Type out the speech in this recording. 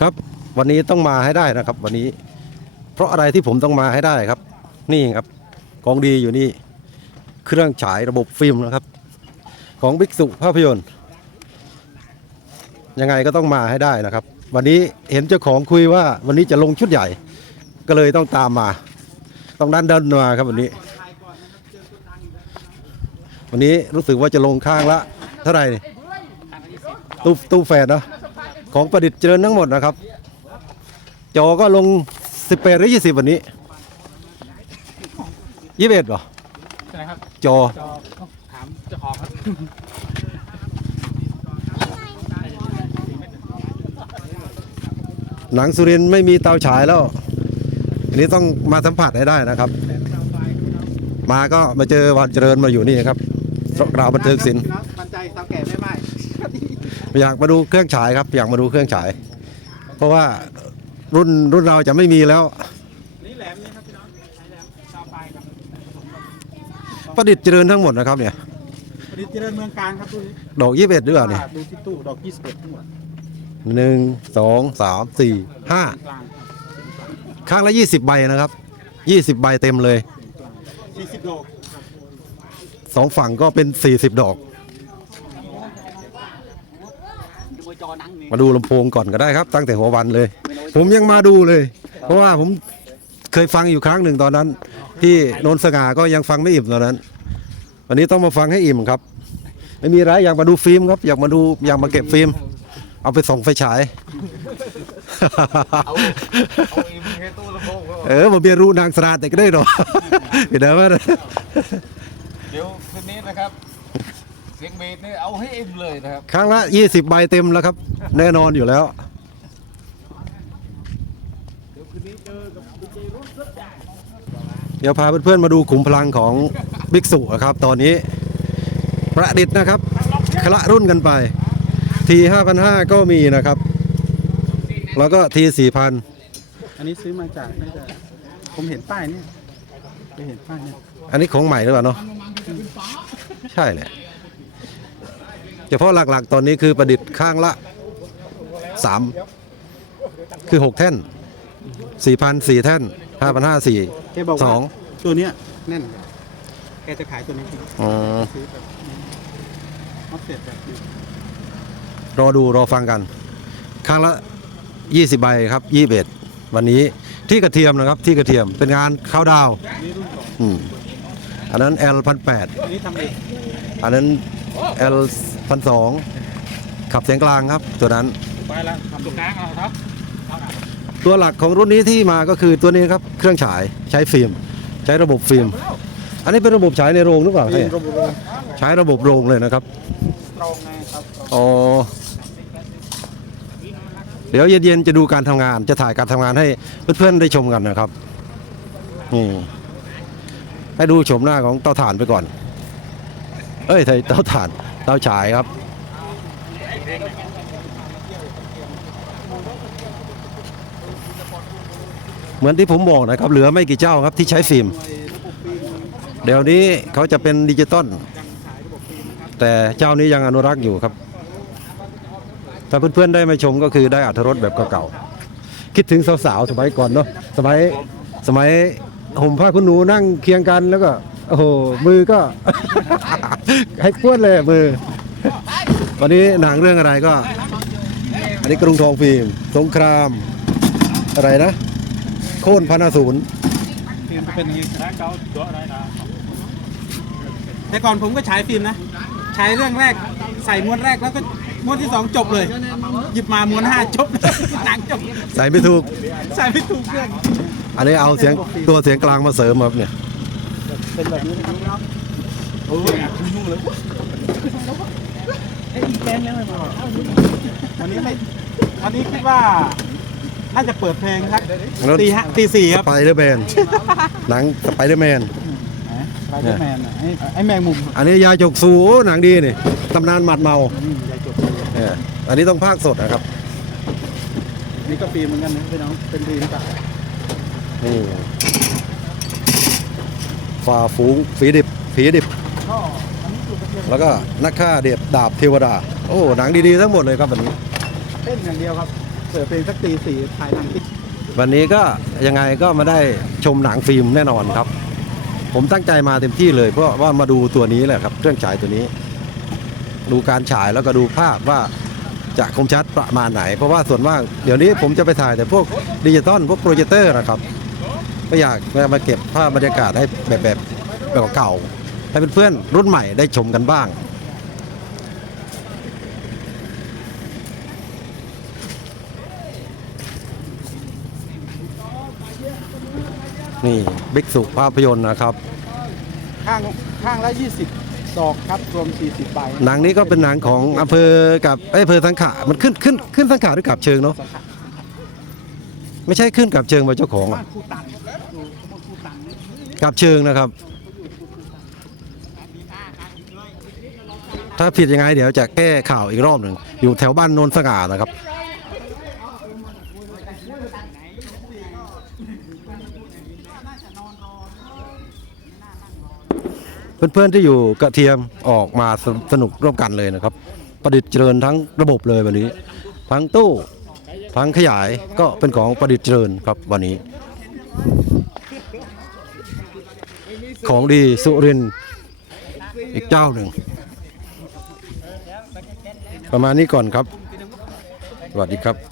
ครับ วันนี้ต้องมาให้ได้นะครับ วันนี้ เพราะอะไรที่ผมต้องมาให้ได้ครับ นี่ครับของดีอยู่นี่ เครื่องฉายระบบฟิล์มนะครับ ของบิ๊กสุภาพยนตร์ ยังไงก็ต้องมาให้ได้นะครับ วันนี้เห็นเจ้าของคุยว่าวันนี้จะลงชุดใหญ่ ก็เลยต้องตามมา ต้องดันเดินมาครับวันนี้ วันนี้รู้สึกว่าจะลงข้างละ เท่าไหร่ตู้ตู้แฝดเนาะ ของประดิษฐ์เจริญทั้งหมดนะครับ จอก็ลง 18หรือ20 วันนี้ 21เหรอใช่ครับจอจอต้องถามเจ้าของครับหนังสุรินทร์ไม่มีเตาฉายแล้ว อันนี้ต้องมาสัมผัสให้ได้นะครับ มาก็มาเจอวันเจริญมาอยู่นี่ครับราวบันเทิงศิลป์ มันใจสาวแก่ไม่ไหม อยากมาดูเครื่องฉายครับ อยากมาดูเครื่องฉาย เพราะว่ารุ่นรุ่นเราจะไม่มีแล้วนี่แหลมนี่ครับพี่น้องใช้แหลมชาวปลายครับประดิษฐ์เจริญทั้งหมดนะครับเนี่ยประดิษฐ์เจริญเมืองการครับดูสิดอกยี่สิบเอ็ดด้วยเนี่ยดูที่ตู้ดอกยี่สิบเอ็ดทั้งหมดหนึ่งสองสามสี่ห้ากลางครับข้างละยี่สิบใบนะครับยี่สิบใบเต็มเลยสี่สิบดอกสองฝั่งก็เป็นสี่สิบดอก ดูจอหนังนี่ มาดูลำโพงก่อนก็ได้ครับ ตั้งแต่หัววันเลย ผมยังมาดูเลย เพราะว่าผมเคยฟังอยู่ครั้งหนึ่งตอนนั้น ที่โนนสง่าก็ยังฟังไม่อิ่มตอนนั้น วันนี้ต้องมาฟังให้อิ่มครับ ไม่มีไรอยากมาดูฟิล์มครับ อยากมาดูอยากมาเก็บฟิล์ม เอาไปส่องไฟฉาย เอาเอาเอ็มแค่ตู้ลำโพงก็เออผมเรียนรู้นางสราแต่ก็ได้หรอกเดี๋ยวนะว่าเดี๋ยวคืนนี้นะครับเสียงเบสนี่เอาให้เอ็มเลยนะครับ ครั้งละ 20 ใบเต็มแล้วครับ แน่นอนอยู่แล้ว เดี๋ยวพาเพื่อนๆมาดูขุมพลังของบิ๊กสุครับ ตอนนี้ ประดิษฐ์นะครับคละรุ่นกันไป ที5,500 ก็มีนะครับ แล้วก็ที4,000 อันนี้ซื้อมาจากน่าจะผมเห็นป้ายเนี่ยไปเห็นป้ายเนี่ยอันนี้ของใหม่หรือเปล่าเนาะใช่เลย เฉพาะหลักๆ ตอนนี้คือประดิษฐ์ข้างละสามคือหกแท่นสี่พันสี่แท่นห้าพันห้าสี่แกบอกสว่าองตัวเนี้ยแน่นแกจะขายตัวนี้ทิ้งอ๋อซื้อแบบออฟเซ็ตแบบนี้รอดูรอฟังกัน ข้างละยี่สิบใบครับยี่เอ็ดวันนี้ที่กระเทียมนะครับที่กระเทียมเป็นงานเข้าดาวน์นี่รุ่นสองอืมอันนั้น L พันแปดอันนี้ทำเองอันนั้น L พันสองขับเสียงกลางครับตัวนั้น ไปแล้วทำตัวกลางเอาครับตัวหลักของรุ่นนี้ที่มาก็คือตัวนี้ครับเครื่องฉายใช้ฟิล์ม ใช้ระบบฟิล์ม อันนี้เป็นระบบฉายในโรงหรือเปล่านี่เนี่ยระบบใช้ระบบโรงเลยนะครับตรงไงครับอ๋อเดี๋ยวเย็นๆจะดูการทำงานจะถ่ายการทำงานให้เพื่อนๆได้ชมกันนะครับนี่ให้ดูชมหน้าของเตาถ่านไปก่อน เอ้ยเตาถ่าน เตาฉายครับ เหมือนที่ผมบอกนะครับ เหลือไม่กี่เจ้าครับที่ใช้ฟิล์ม เดี๋ยวนี้เขาจะเป็นดิจิตอลแต่เจ้านี้ยังอนุรักษ์อยู่ครับ ถ้าเพื่อนๆได้มาชมก็คือได้อัธรสแบบเก่าๆคิดถึงสาวๆสมัยก่อนเนาะสมัยสมัยห่มผ้าคุณหนูนั่งเคียงกันแล้วก็ โอ้โหมือก็ ให้พวดเลยมือ วันนี้หนังเรื่องอะไรก็ อันนี้กรุงทองฟิล์มสงคราม อะไรนะ โค่นพนาศูนย์ฟิล์มจะเป็นอยังไงนะเกาตัวอะไรนะแต่ก่อนผมก็ฉายฟิล์มนะฉายเรื่องแรกใส่ม้วนแรกแล้วก็ม้วนที่สองจบเลย หยิบมาม้วนห้าจบหนังจบใส่ไม่ถูก ใส่ไม่ถูกเรื่องอันนี้เอาเสียงตัวเสียงกลางมาเสริมครับเนี่ย เป็นแบบนี้นะครับโอ้ยยุ่งเลยไอ้อีแกนแล้วไม่พอวันนี้ไม่วันนี้คิดว่า น่าจะเปิดเพลงครับตีห้าตีสี่ครับสไปเดอร์แมนหนังสไปเดอร์แมนไบเดอร์แมนไอ้แมงมุม อันนี้ยาจกสูโอ้หนังดีนี่ตำนานหมัดเมาอันนี้ต้องภาคสดนะครับ นี่ก็ฟิล์มเหมือนกันนะพี่น้องเป็นฟิล์มกับนี่ ฝ่าฝูงฝีดิบผีดิบก็อันนี้อยู่กับเพียงแล้วก็นักฆ่าเดียบดาบเทวดา โอ้หนังดีๆทั้งหมดเลยครับวันนี้ เต้นอย่างเดียวครับเปิดเพลงสักตีสี่ถ่ายหนังที่วันนี้ก็ยังไงก็มาได้ชมหนังฟิล์มแน่นอนครับ ผมตั้งใจมาเต็มที่เลย เพราะว่ามาดูตัวนี้แหละครับ เครื่องฉายตัวนี้ ดูการฉายแล้วก็ดูภาพว่าจะคมชัดประมาณไหน เพราะว่าส่วนมากเดี๋ยวนี้ผมจะไปถ่ายแต่พวกดิจิตอลพวกโปรเจคเตอร์นะครับ ก็อยากมาเก็บภาพบรรยากาศให้แบบแบบแบบเก่าๆให้เพื่อนๆรุ่นใหม่ได้ชมกันบ้าง นี่บิ๊กสุภาพยนตร์นะครับ ข้างข้างละยี่สิบดอกครับรวมสี่สิบใบหนังนี้ก็เป็นหนังของอำเภอกับเอ้ยอำเภอสังขะมันขึ้นขึ้นขึ้นสังขะหรือกับเชิงเนาะสังขะไม่ใช่ขึ้นกับเชิงว่าเจ้าของบ้าอะนคูตันอยู่ตำบลคูตัน กับเชิงนะครับ ถ้าผิดยังไงเดี๋ยวจะแก้ข่าวอีกรอบหนึ่งอยู่แถวบ้านโนนสง่านะครับเพื่อนๆที่อยู่กระเทียมออกมาสสนุกร่วมกันเลยนะครับ ประดิษฐ์เจริญทั้งระบบเลยวันนี้ ทั้งตู้ทั้งขยายก็เป็นของประดิษฐ์เจริญครับวันนี้ ของดีสุรินอีกเจ้าหนึ่ง ประมาณนี้ก่อนครับ สวัสดีครับ